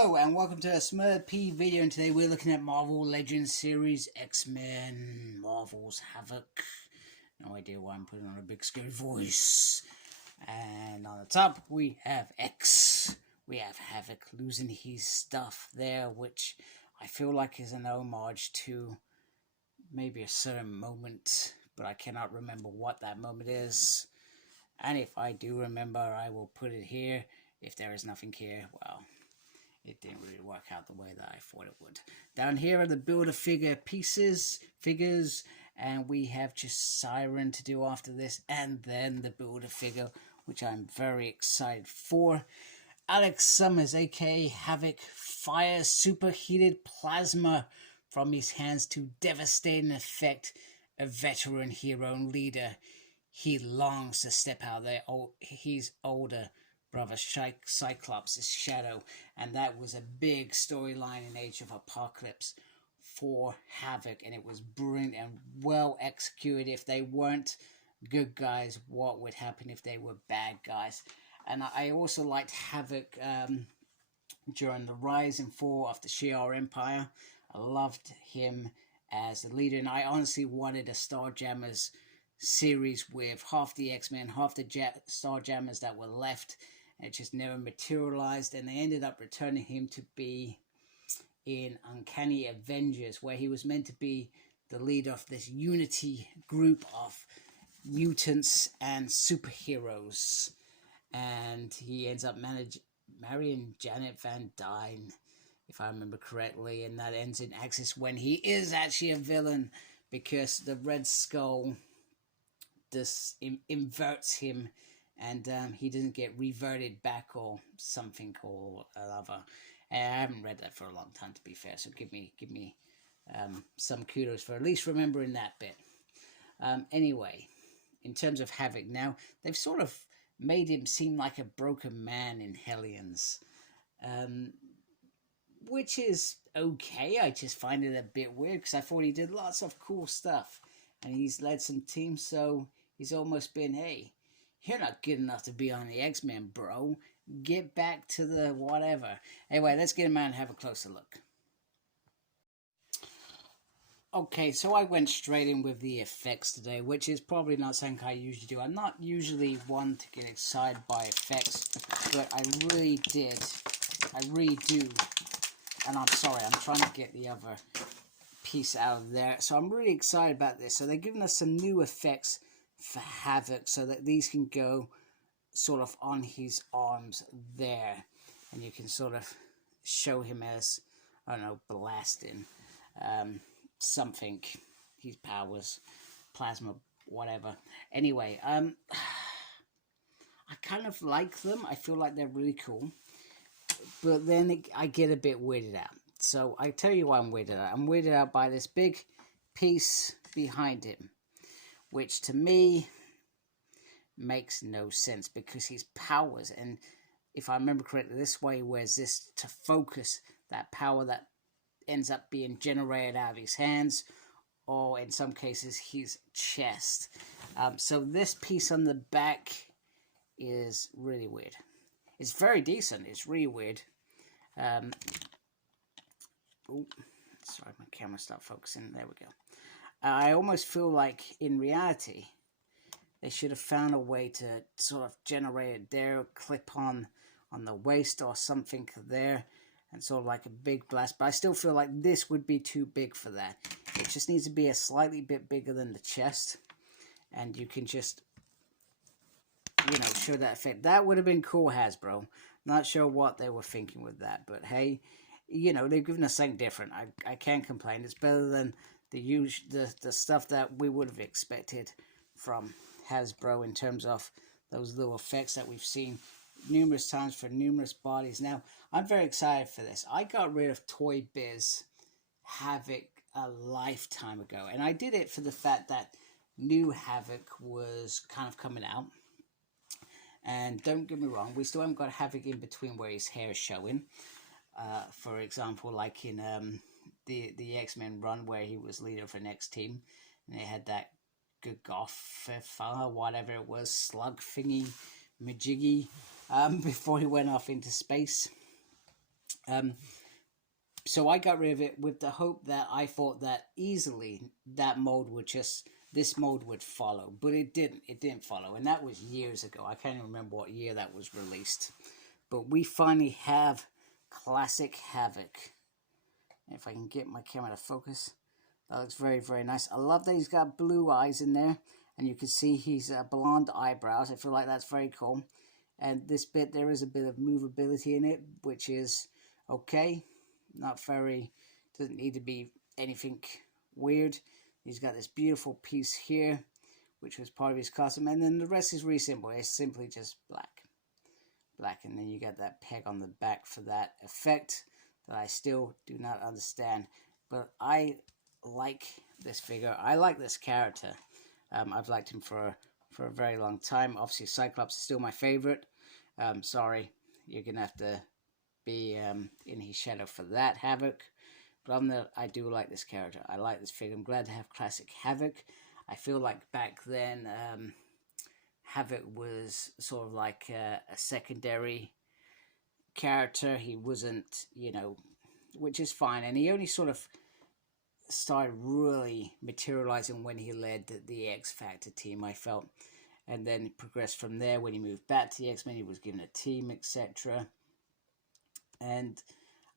Hello and welcome to a Smurf P video, and today we're looking at Marvel Legends series X-Men Marvel's Havok. No idea why I'm putting on a big scary voice. And on the top we have X. We have Havok losing his stuff there, which I feel like is an homage to maybe a certain moment, but I cannot remember what that moment is. And if I do remember, I will put it here. If there is nothing here, well, it didn't really work out the way that I thought it would. Down here are the Build-A-Figure figures, and we have just Siren to do after this, and then the Build-A-Figure, which I'm very excited for. Alex Summers, aka Havok, fires superheated plasma from his hands to devastate and affect a veteran hero and leader. He longs to step out there. He's older brother Cyclops' shadow, and that was a big storyline in Age of Apocalypse for Havok, and it was brilliant and well executed. If they weren't good guys, what would happen if they were bad guys? And I also liked Havok during the rise and fall of the Shi'ar Empire. I loved him as the leader, and I honestly wanted a Starjammers series with half the X-Men, half the Starjammers that were left. It just never materialized, and they ended up returning him to be in Uncanny Avengers, where he was meant to be the leader of this unity group of mutants and superheroes. And he ends up marrying Janet Van Dyne, if I remember correctly, and that ends in Axis when he is actually a villain, because the Red Skull just inverts him, and he doesn't get reverted back or something or another. And I haven't read that for a long time, to be fair, so give me some kudos for at least remembering that bit. Anyway, in terms of Havok now, they've sort of made him seem like a broken man in Hellions, which is okay. I just find it a bit weird, because I thought he did lots of cool stuff, and he's led some teams, so he's almost been, hey, you're not good enough to be on the X-Men, bro. Get back to the whatever. Anyway, let's get him out and have a closer look. Okay, so I went straight in with the effects today, which is probably not something I usually do. I'm not usually one to get excited by effects, but I really did. I really do. And I'm sorry, I'm trying to get the other piece out of there. So I'm really excited about this. So they're giving us some new effects for Havok, so that these can go sort of on his arms there, and you can sort of show him as, I don't know, blasting something, his powers, plasma, whatever. Anyway, I kind of like them. I feel like they're really cool, but then I get a bit weirded out. So I tell you why I'm weirded out. I'm weirded out by this big piece behind him, which to me makes no sense, because his powers, and if I remember correctly, this way wears this to focus that power that ends up being generated out of his hands, or in some cases his chest. So this piece on the back is really weird. It's very decent. It's really weird. Ooh, sorry, my camera stopped focusing. There we go. I almost feel like, in reality, they should have found a way to sort of generate it there, clip on the waist or something there, and sort of like a big blast. But I still feel like this would be too big for that. It just needs to be a slightly bit bigger than the chest, and you can just, you know, show that effect. That would have been cool, Hasbro. Not sure what they were thinking with that, but hey, you know, they've given us something different. I can't complain. It's better than the stuff that we would have expected from Hasbro in terms of those little effects that we've seen numerous times for numerous bodies. Now, I'm very excited for this. I got rid of Toy Biz Havok a lifetime ago, and I did it for the fact that new Havok was kind of coming out. And don't get me wrong, we still haven't got Havok in between where his hair is showing. For example, like in the X-Men run where he was leader of the next team, and they had that Gagotha, whatever it was, slug thingy, majiggy, before he went off into space. So I got rid of it with the hope that I thought that easily this mode would follow, but it didn't. It didn't follow, and that was years ago. I can't even remember what year that was released. But we finally have Classic Havok. If I can get my camera to focus, that looks very, very nice. I love that he's got blue eyes in there, and you can see he's blonde eyebrows. I feel like that's very cool. And this bit, there is a bit of movability in it, which is okay. Not very, doesn't need to be anything weird. He's got this beautiful piece here, which was part of his costume, and then the rest is really simple. It's simply just black, and then you got that peg on the back for that effect that I still do not understand. But I like this figure. I like this character. I've liked him for a very long time. Obviously, Cyclops is still my favorite. Sorry, you're gonna have to be in his shadow for that, Havok. But other than that, I do like this character. I like this figure. I'm glad to have Classic Havok. I feel like back then, Havok was sort of like a secondary character. He wasn't, you know, which is fine. And he only sort of started really materializing when he led the X Factor team, I felt. And then progressed from there. When he moved back to the X-Men, he was given a team, etc. And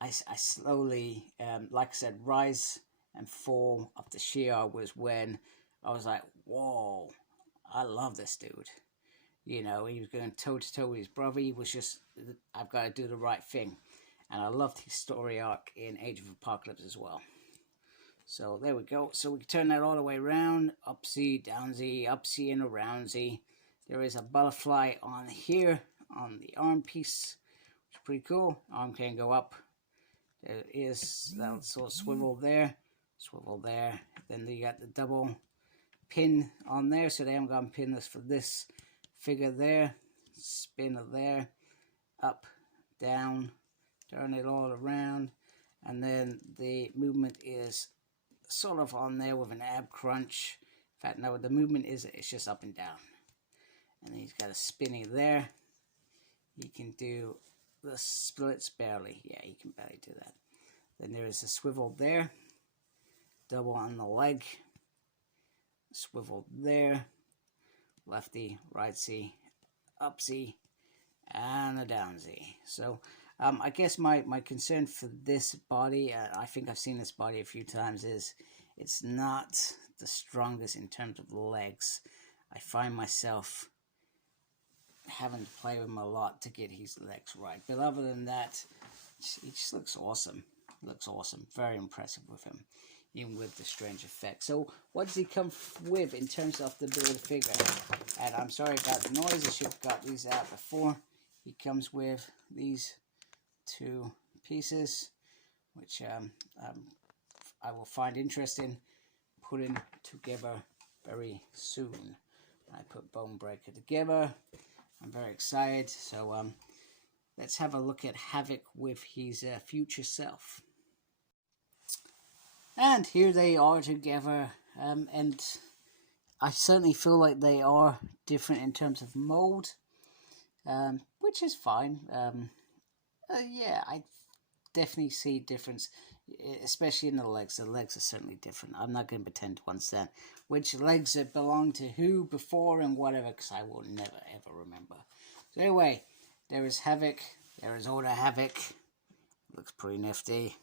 I slowly, like I said, rise and fall of the Shi'ar was when I was like, whoa, I love this dude. You know, he was going toe-to-toe with his brother. He was just, I've got to do the right thing. And I loved his story arc in Age of Apocalypse as well. So there we go. So we can turn that all the way around. Upsy, downsy, upsy, and aroundsy. There is a butterfly on here, on the arm piece. Which is pretty cool. Arm can go up. There is that sort of swivel there. Then you got the double pin on there. So they haven't got pin this for this figure there. Spin it there. Up, down. Turn it all around. And then the movement is sort of on there with an ab crunch. In fact, no, the movement it's just up and down. And then he's got a spinning there. He can do the splits barely. Yeah, he can barely do that. Then there is a swivel there. Double on the leg. Swivel there. Lefty, rightsy, upsy, and a downsy. So I guess my concern for this body, I think I've seen this body a few times, is it's not the strongest in terms of legs. I find myself having to play with him a lot to get his legs right. But other than that, he just looks awesome. Looks awesome. Very impressive with him, even with the strange effect. So what does he come with in terms of the build figure? And I'm sorry about the noise. I should have got these out before. He comes with these two pieces, which I will find interesting putting together very soon. I put Bonebreaker together. I'm very excited. So let's have a look at Havok with his future self. And here they are together, and I certainly feel like they are different in terms of mold, which is fine. Yeah, I definitely see difference, especially in the legs. The legs are certainly different. I'm not going to pretend to understand which legs belong to who before and whatever, because I will never ever remember. So anyway, there is Havok. There is older Havok. Looks pretty nifty.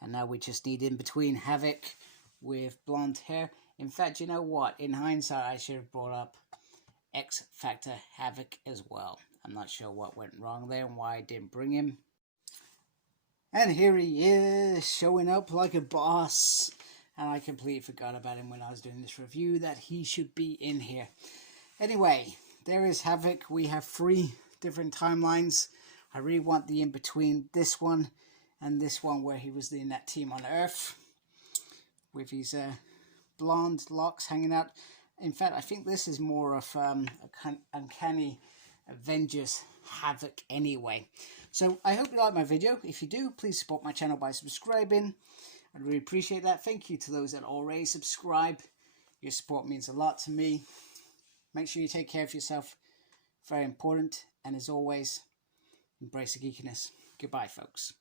And now we just need in between Havok with blonde hair. In fact, you know what? In hindsight, I should have brought up X Factor Havok as well. I'm not sure what went wrong there and why I didn't bring him. And here he is, showing up like a boss. And I completely forgot about him when I was doing this review, that he should be in here. Anyway, there is Havok. We have 3 different timelines. I really want the in-between, this one and this one where he was in that team on Earth with his blonde locks hanging out. In fact, I think this is more of uncanny Avengers Havok anyway. So I hope you like my video. If you do, please support my channel by subscribing. I'd really appreciate that. Thank you to those that already subscribe. Your support means a lot to me. Make sure you take care of yourself. Very important. And as always, embrace the geekiness. Goodbye, folks.